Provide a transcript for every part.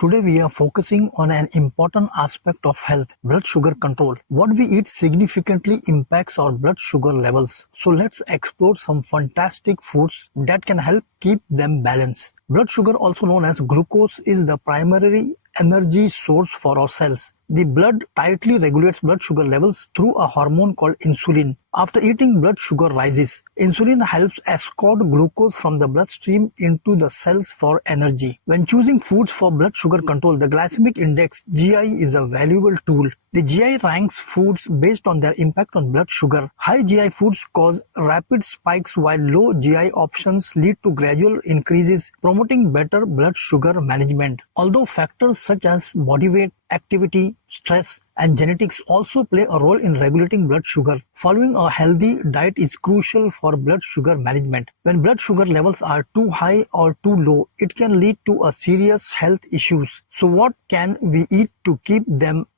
Today we are focusing on an important aspect of health, blood sugar control. What we eat significantly impacts our blood sugar levels. So let's explore some fantastic foods that can help keep them balanced. Blood sugar, also known as glucose, is the primary energy source for our cells. The blood tightly regulates blood sugar levels through a hormone called insulin. After eating, blood sugar rises. Insulin helps escort glucose from the bloodstream into the cells for energy. When choosing foods for blood sugar control, the glycemic index (GI) is a valuable tool. The GI ranks foods based on their impact on blood sugar. High GI foods cause rapid spikes, while low GI options lead to gradual increases, promoting better blood sugar management. Although factors such as body weight, activity, stress, and genetics also play a role in regulating blood sugar, following a healthy diet is crucial for blood sugar management. When blood sugar levels are too high or too low, it can lead to serious health issues. So what can we eat to keep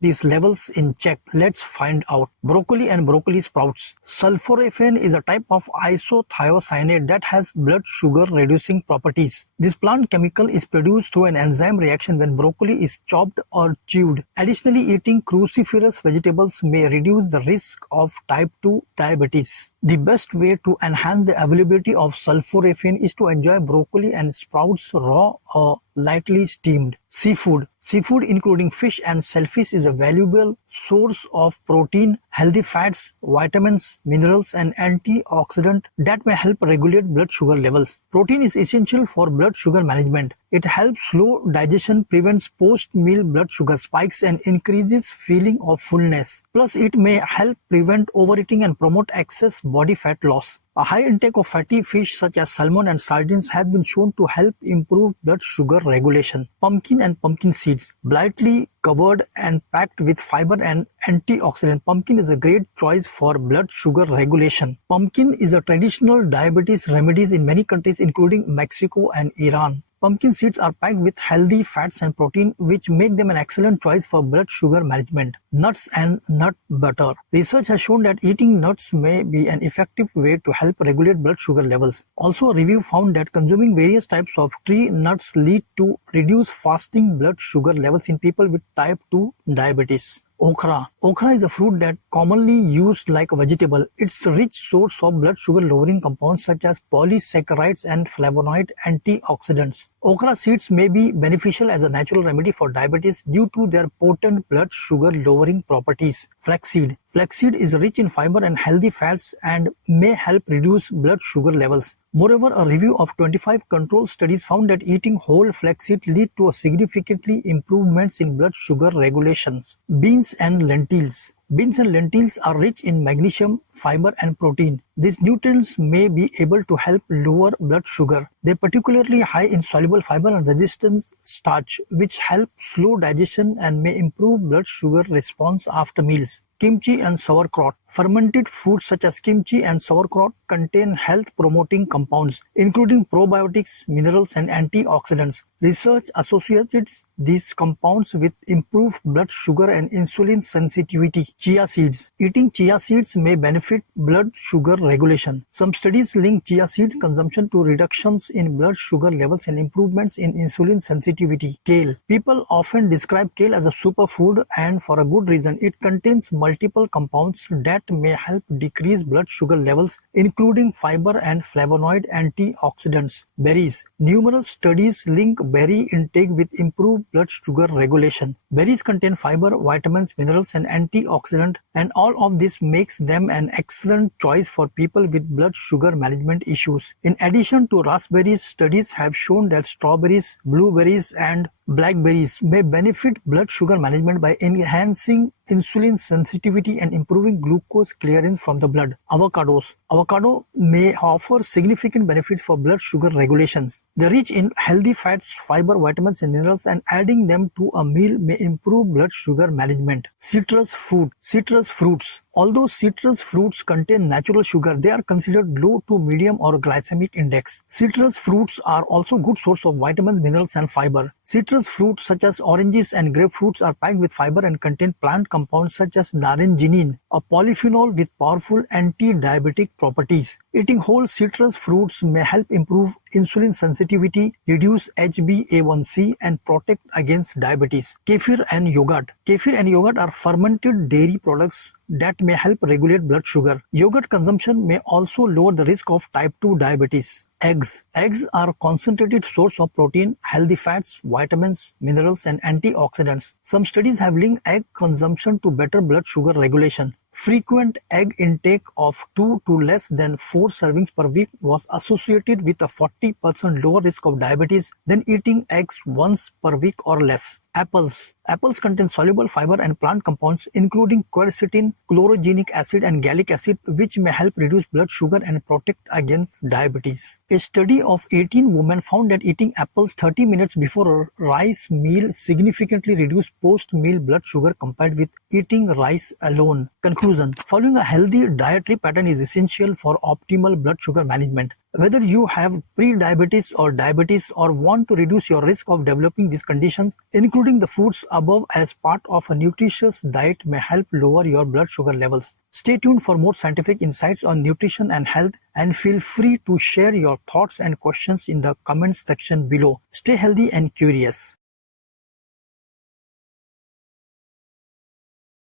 these levels in check? Let's find out. Broccoli and broccoli sprouts. Sulforaphane is a type of isothiocyanate that has blood sugar reducing properties. This plant chemical is produced through an enzyme reaction when broccoli is chopped or chewed. Additionally, eating cruciferous vegetables may reduce the risk of type 2 diabetes. The best way to enhance the availability of sulforaphane is to enjoy broccoli and sprouts raw or lightly steamed. Seafood. Seafood, including fish and shellfish, is a valuable source of protein, healthy fats, vitamins, minerals, and antioxidants that may help regulate blood sugar levels. Protein is essential for blood sugar management. It helps slow digestion, prevents post-meal blood sugar spikes, and increases feeling of fullness. Plus, it may help prevent overeating and promote excess body fat loss. A high intake of fatty fish such as salmon and sardines has been shown to help improve blood sugar regulation. Pumpkin and pumpkin seeds. Lightly covered and packed with fiber and antioxidant, pumpkin is a great choice for blood sugar regulation. Pumpkin is a traditional diabetes remedies in many countries including Mexico and Iran. Pumpkin seeds are packed with healthy fats and protein, which make them an excellent choice for blood sugar management. Nuts and nut butter. Research has shown that eating nuts may be an effective way to help regulate blood sugar levels. Also, a review found that consuming various types of tree nuts lead to reduced fasting blood sugar levels in people with type 2 diabetes. Okra. Okra is a fruit that commonly used like a vegetable. It's a rich source of blood sugar lowering compounds such as polysaccharides and flavonoid antioxidants. Okra seeds may be beneficial as a natural remedy for diabetes due to their potent blood sugar lowering properties. Flaxseed. Flaxseed is rich in fiber and healthy fats and may help reduce blood sugar levels. Moreover, a review of 25 control studies found that eating whole flaxseed lead to a significantly improvements in blood sugar regulations. Beans and lentils. Beans and lentils are rich in magnesium, fiber, and protein. These nutrients may be able to help lower blood sugar. They're particularly high in soluble fiber and resistant starch, which help slow digestion and may improve blood sugar response after meals. Kimchi and sauerkraut. Fermented foods such as kimchi and sauerkraut contain health-promoting compounds, including probiotics, minerals, and antioxidants. Research associates these compounds with improved blood sugar and insulin sensitivity. Chia seeds. Eating chia seeds may benefit blood sugar regulation. Some studies link chia seeds consumption to reductions in blood sugar levels and improvements in insulin sensitivity. Kale. People often describe kale as a superfood, and for a good reason. It contains multiple compounds that may help decrease blood sugar levels, including fiber and flavonoid antioxidants. Berries. Numerous studies link berry intake with improved blood sugar regulation. Berries contain fiber, vitamins, minerals, and antioxidants, and all of this makes them an excellent choice for people with blood sugar management issues. In addition to raspberries, studies have shown that strawberries, blueberries, and blackberries may benefit blood sugar management by enhancing insulin sensitivity and improving glucose clearance from the blood. Avocados. Avocado may offer significant benefits for blood sugar regulations. They're rich in healthy fats, fiber, vitamins, and minerals, and adding them to a meal may improve blood sugar management. Citrus fruits. Although citrus fruits contain natural sugar, they are considered low to medium or glycemic index. Citrus fruits are also good source of vitamins, minerals, and fiber. Citrus fruits such as oranges and grapefruits are packed with fiber and contain plant compounds such as naringenin, a polyphenol with powerful anti-diabetic properties. Eating whole citrus fruits may help improve insulin sensitivity, reduce HbA1c, and protect against diabetes. Kefir and yogurt. Kefir and yogurt are fermented dairy products that may help regulate blood sugar. Yogurt consumption may also lower the risk of type 2 diabetes. Eggs. Eggs are a concentrated source of protein, healthy fats, vitamins, minerals, and antioxidants. Some studies have linked egg consumption to better blood sugar regulation. Frequent egg intake of 2 to less than 4 servings per week was associated with a 40% lower risk of diabetes than eating eggs once per week or less. Apples. Apples contain soluble fiber and plant compounds including quercetin, chlorogenic acid, and gallic acid, which may help reduce blood sugar and protect against diabetes. A study of 18 women found that eating apples 30 minutes before a rice meal significantly reduced post-meal blood sugar compared with eating rice alone. Conclusion. Following a healthy dietary pattern is essential for optimal blood sugar management. Whether you have pre-diabetes or diabetes or want to reduce your risk of developing these conditions, including the foods above as part of a nutritious diet may help lower your blood sugar levels. Stay tuned for more scientific insights on nutrition and health, and feel free to share your thoughts and questions in the comments section below. Stay healthy and curious.